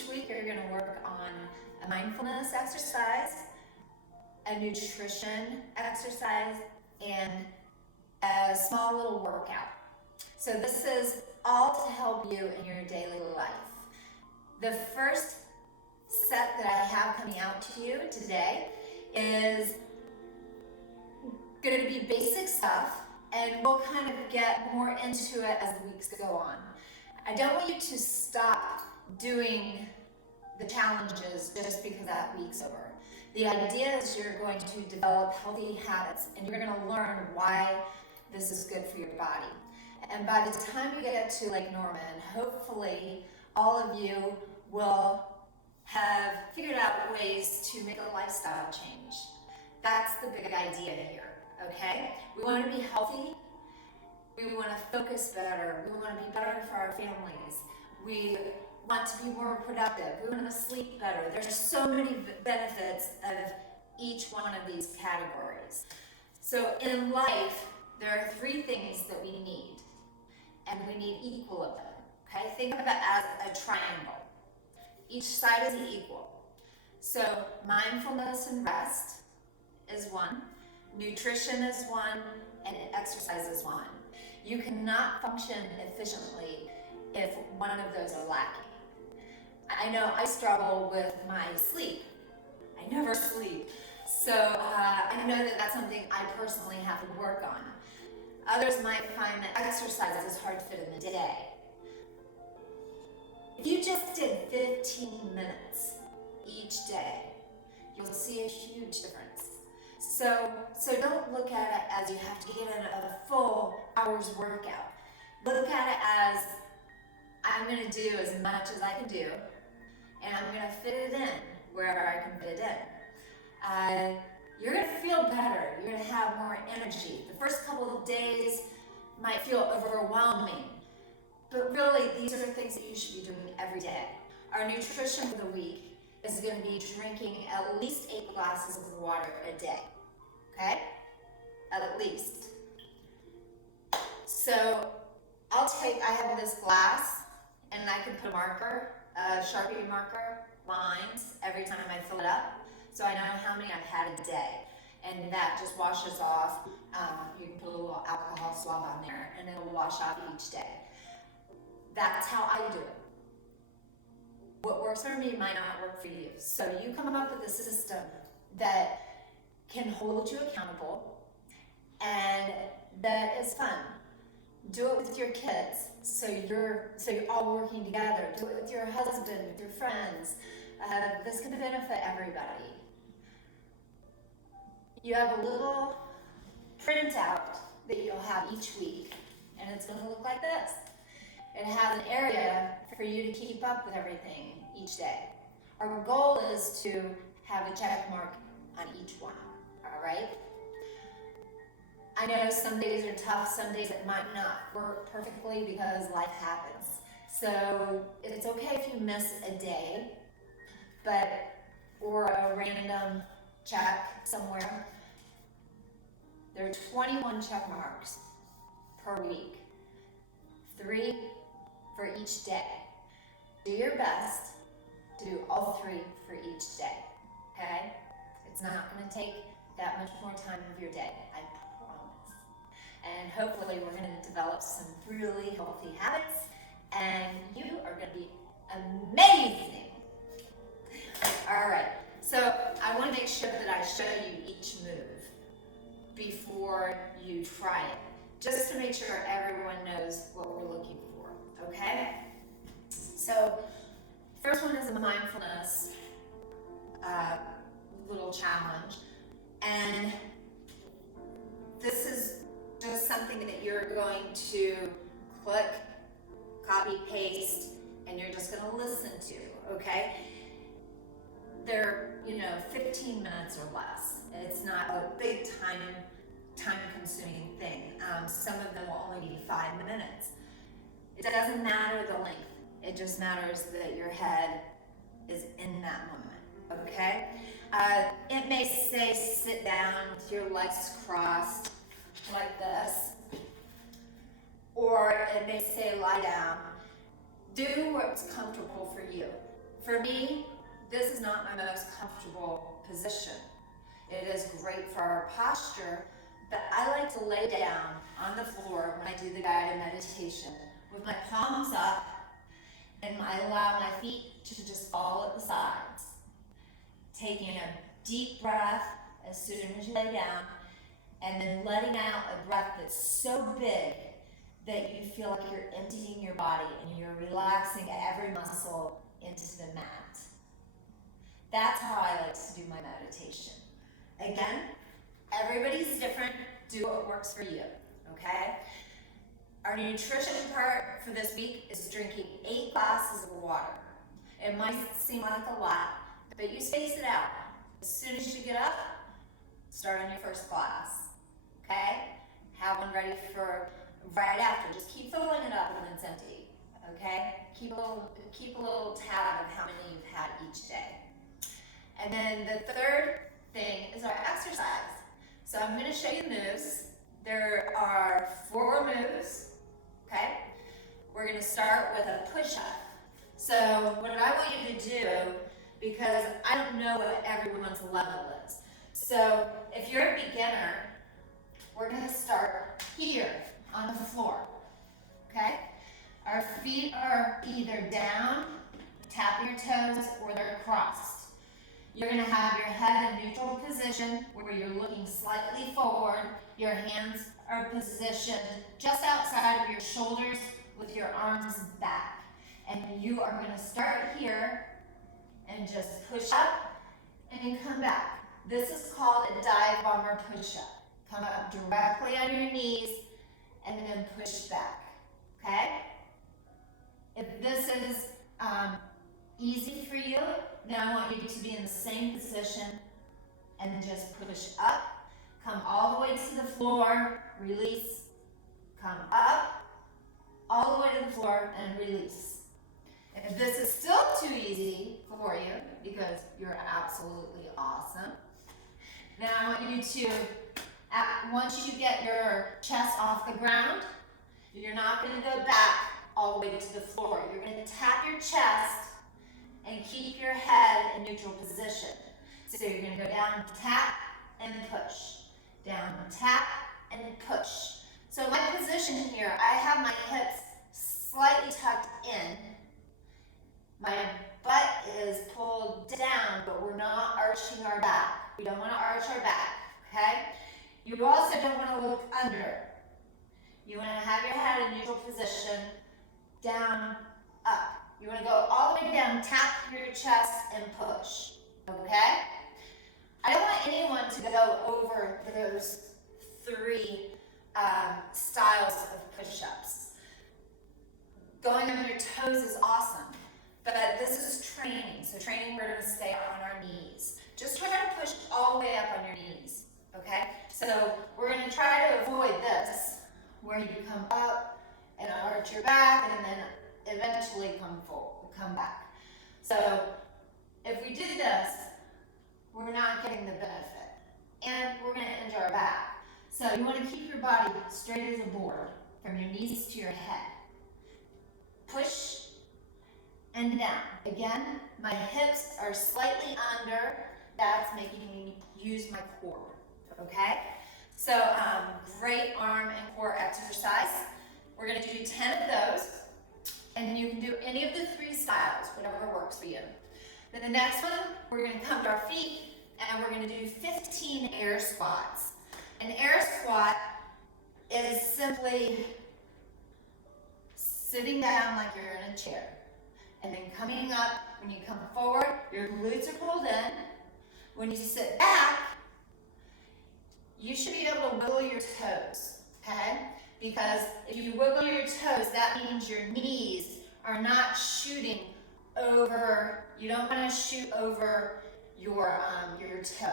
Each week you're going to work on a mindfulness exercise, a nutrition exercise, and a small little workout. So this is all to help you in your daily life. The first set that I have coming out to you today is going to be basic stuff, and we'll kind of get more into it as the weeks go on. I don't want you to stop doing the challenges just because that week's over. The idea is you're going to develop healthy habits, and you're going to learn why this is good for your body. And by the time you get to Lake Norman, hopefully all of you will have figured out ways to make a lifestyle change. That's the big idea here, okay? We want to be healthy. We want to focus better. We want to be better for our families. We want to be more productive. We want to sleep better. There's so many benefits of each one of these categories. So in life, there are three things that we need, and we need equal of them, okay? Think of it as a triangle. Each side is equal. So mindfulness and rest is one, nutrition is one, and exercise is one. You cannot function efficiently if one of those are lacking. I know I struggle with my sleep. I never sleep. So I know that that's something I personally have to work on. Others might find that exercise is hard to fit in the day. If you just did 15 minutes each day, you'll see a huge difference. So don't look at it as you have to get in a full hour's workout. Look at it as I'm going to do as much as I can do, and I'm going to fit it in wherever I can fit it in. You're going to feel better. You're going to have more energy. The first couple of days might feel overwhelming, but really these are the things that you should be doing every day. Our nutrition for the week is going to be drinking at least 8 glasses of water a day, okay? At least. So I have this glass, and I can put a marker, a Sharpie marker, lines every time I fill it up, so I know how many I've had a day. And that just washes off. You can put a little alcohol swab on there, and it'll wash off each day. That's how I do it. What works for me might not work for you. So you come up with a system that can hold you accountable and that is fun. Do it with your kids, so you're all working together. Do it with your husband, with your friends. This can benefit everybody. You have a little printout that you'll have each week, and it's going to look like this. It has an area for you to keep up with everything each day. Our goal is to have a check mark on each one, all right? I know some days are tough, some days it might not work perfectly because life happens. So it's okay if you miss a day, or a random check somewhere. There are 21 check marks per week, 3 for each day. Do your best to do all 3 for each day, okay? It's not going to take that much more time of your day, I promise. And hopefully we're going to develop some really healthy habits, and you are going to be amazing. All right, so I want to make sure that I show you each move before you try it, just to make sure everyone knows what we're looking for, okay? So first one is a mindfulness little challenge, and this is just something that you're going to click, copy, paste, and you're just going to listen to, okay? They're, 15 minutes or less. It's not a big time-consuming thing. Some of them will only be 5 minutes. It doesn't matter the length. It just matters that your head is in that moment, okay? It may say sit down with your legs crossed like this, or it may say lie down. Do what's comfortable for you. For me, this is not my most comfortable position. It is great for our posture, but I like to lay down on the floor when I do the guided meditation with my palms up, and I allow my feet to just fall at the sides. Taking a deep breath as soon as you lay down, and then letting out a breath that's so big that you feel like you're emptying your body and you're relaxing every muscle into the mat. That's how I like to do my meditation. Again, everybody's different. Do what works for you, okay? Our nutrition part for this week is drinking 8 glasses of water. It might seem like a lot, but you space it out. As soon as you get up, start on your first glass, okay? Have one ready for right after. Just keep filling it up when it's empty, okay? Keep a little tab of how many you've had each day. And then the third thing is our exercise. So I'm going to show you the moves. There are 4 moves, okay? We're going to start with a push-up. So what I want you to do, because I don't know what everyone's level is. So if you're a beginner, we're going to start here on the floor, okay? Our feet are either down, tapping your toes, or they're crossed. You're going to have your head in neutral position where you're looking slightly forward. Your hands are positioned just outside of your shoulders with your arms back. And you are going to start here and just push up and then come back. This is called a dive bomber push-up. Come up directly on your knees and then push back, okay? If this is easy for you, then I want you to be in the same position and just push up, come all the way to the floor, release, come up, all the way to the floor and release. If this is still too easy for you, because you're absolutely awesome, then I want you to, once you get your chest off the ground, you're not going to go back all the way to the floor. You're going to tap your chest and keep your head in neutral position. So you're going to go down, tap, and push. Down, tap, and push. So my position here, I have my hips slightly tucked in. My butt is pulled down, but we're not arching our back. We don't want to arch our back, okay? You also don't want to look under. You want to have your head in neutral position, down, up. You want to go all the way down, tap your chest, and push, okay? I don't want anyone to go over those 3 styles of push-ups. Going on your toes is awesome, but this is training. So training, we're going to stay on our knees. Just try to push all the way up on your knees, okay? So we're going to try to avoid this, where you come up and arch your back and then eventually come back. So if we do this, we're not getting the benefit, and we're going to injure our back. So you want to keep your body straight as a board from your knees to your head. Push and down. Again, my hips are slightly under. That's making me use my core, okay? So great arm and core exercise. We're going to do 10 of those. And you can do any of the 3 styles, whatever works for you. Then the next one, we're going to come to our feet and we're going to do 15 air squats. An air squat is simply sitting down like you're in a chair and then coming up. When you come forward, your glutes are pulled in. When you sit back, you should be able to wiggle your toes, okay? Because if you wiggle your toes, that means your knees are not shooting over. You don't want to shoot over your toe,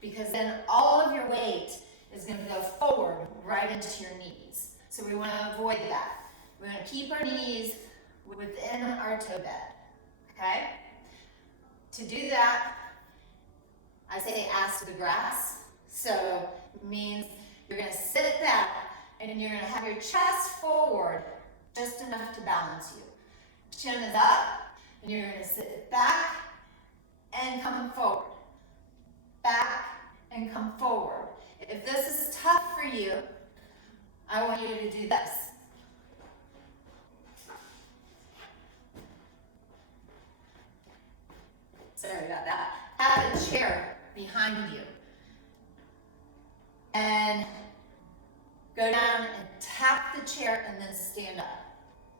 because then all of your weight is going to go forward right into your knees. So we want to avoid that. We want to keep our knees within our toe bed, okay? To do that, I say ass to the grass. So it means you're going to sit back and you're going to have your chest forward just enough to balance you. Chin is up, And you're going to sit back and come forward. Back and come forward. If this is tough for you, I want you to do this. Sorry about that. Have a chair behind you. And go down and tap the chair and then stand up.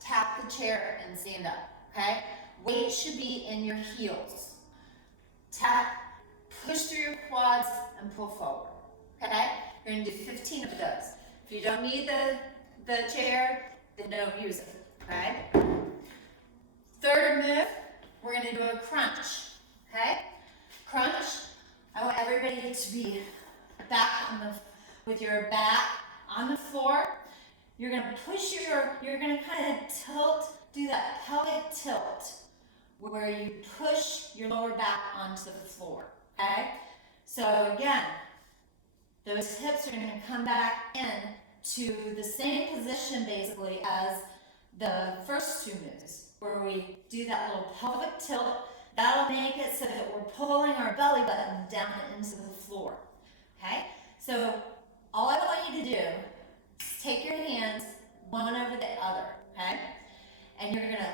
Tap the chair and stand up, okay? Weight should be in your heels. Tap, push through your quads and pull forward, okay? You're gonna do 15 of those. If you don't need the chair, then don't use it, okay? Third move, we're gonna do a crunch, okay? Crunch, I want everybody to be back with your back on the floor. You're gonna you're gonna kind of tilt, do that pelvic tilt, where you push your lower back onto the floor, okay? So again, those hips are gonna come back in to the same position basically as the first two moves, where we do that little pelvic tilt. That'll make it so that we're pulling our belly button down into the floor, okay? So all I want you to do is take your hands one over the other, okay? And you're gonna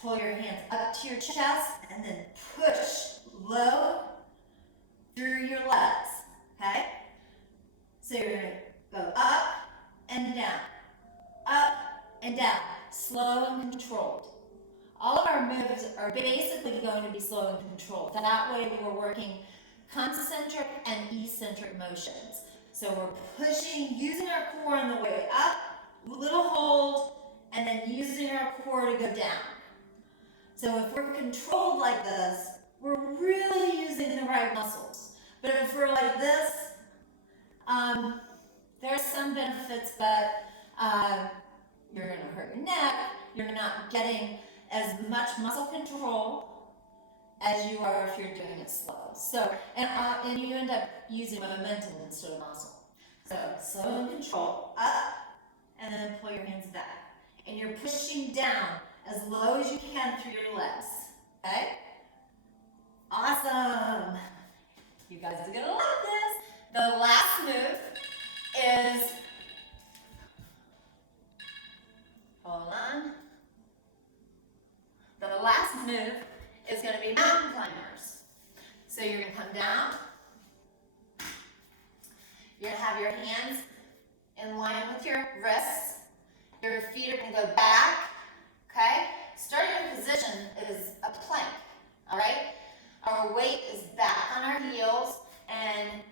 pull your hands up to your chest and then push low through your legs, okay? So you're gonna go up and down, slow and controlled. All of our moves are basically going to be slow and controlled. That way we're working concentric and eccentric motions. So we're pushing, using our core on the way up, little hold, and then using our core to go down. So if we're controlled like this, we're really using the right muscles. But if we're like this, there's some benefits, but you're gonna hurt your neck, you're not getting as much muscle control as you are if you're doing it slow. So, and you end up using momentum instead of muscle. So, slow and control, up, and then pull your hands back. And you're pushing down as low as you can through your legs, okay? Awesome. You guys are gonna love this. The last move is, hold on. The last move is going to be mountain climbers. So you're going to come down. You're going to have your hands in line with your wrists. Your feet are going to go back, okay? Starting position is a plank, all right? Our weight is back on our heels and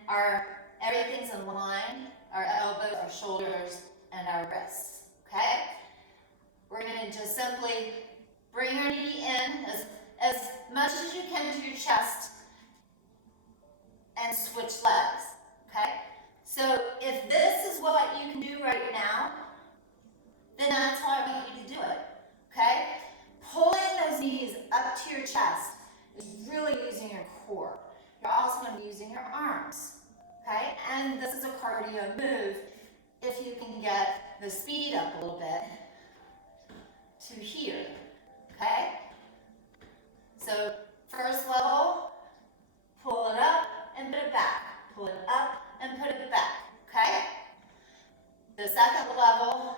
everything's in line, our elbows, our shoulders, and our wrists, okay? We're going to just simply bring our knee in as much as you can to your chest and switch legs, okay? So if this is what you can do right now, then that's how I want you to do it, okay? Pulling those knees up to your chest is really using your core. You're also going to be using your arms, okay? And this is a cardio move if you can get the speed up a little bit to here. Okay? So first level, pull it up and put it back. Pull it up and put it back. Okay? The second level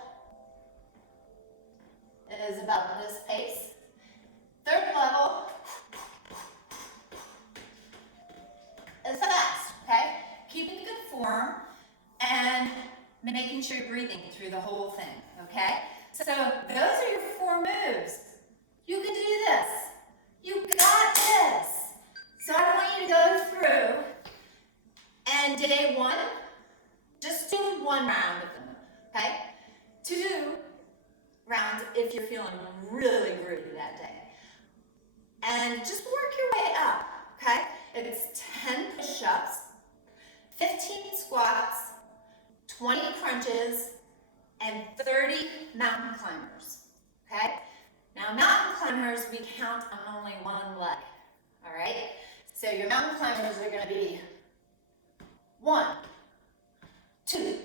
is about this pace. Third level is fast. Okay? Keeping good form and making sure you're breathing through the whole thing. Okay? So those are your 4 moves. You can do this. You got this. So I want you to go through, and day 1, just do 1 round of them, okay? 2 rounds if you're feeling really groovy that day. And just work your way up, okay? It's 10 push-ups, 15 squats, 20 crunches, and 30 mountain climbers, okay? Now, mountain climbers, we count on only 1 leg, all right? So your mountain climbers are gonna be 1, 2,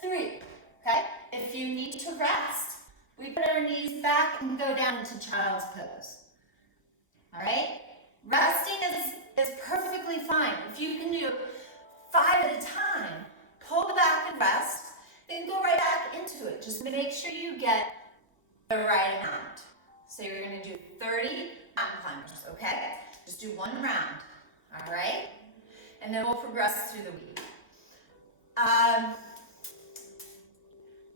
3, okay? If you need to rest we put our knees back and go down into child's pose. All right? Resting is perfectly fine. If you can do 5 at a time, pull the back and rest, then go right back into it. Just make sure you get the right amount. So you're going to do 30 mountain climbers, okay? Just do 1 round, all right? And then we'll progress through the week.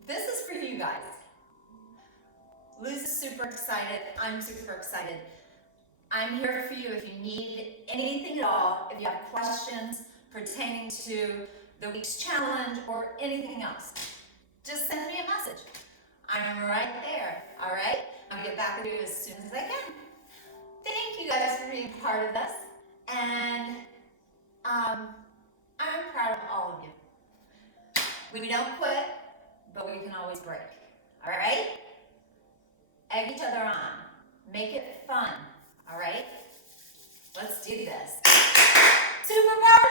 This is for you guys. Luz is super excited. I'm super excited. I'm here for you if you need anything at all, if you have questions pertaining to the week's challenge or anything else. Just send me a message. I'm right there, all right? I'll get back with you as soon as I can. Thank you guys for being part of this, and I'm proud of all of you. We don't quit, but we can always break, all right? Egg each other on. Make it fun, all right? Let's do this. Super power!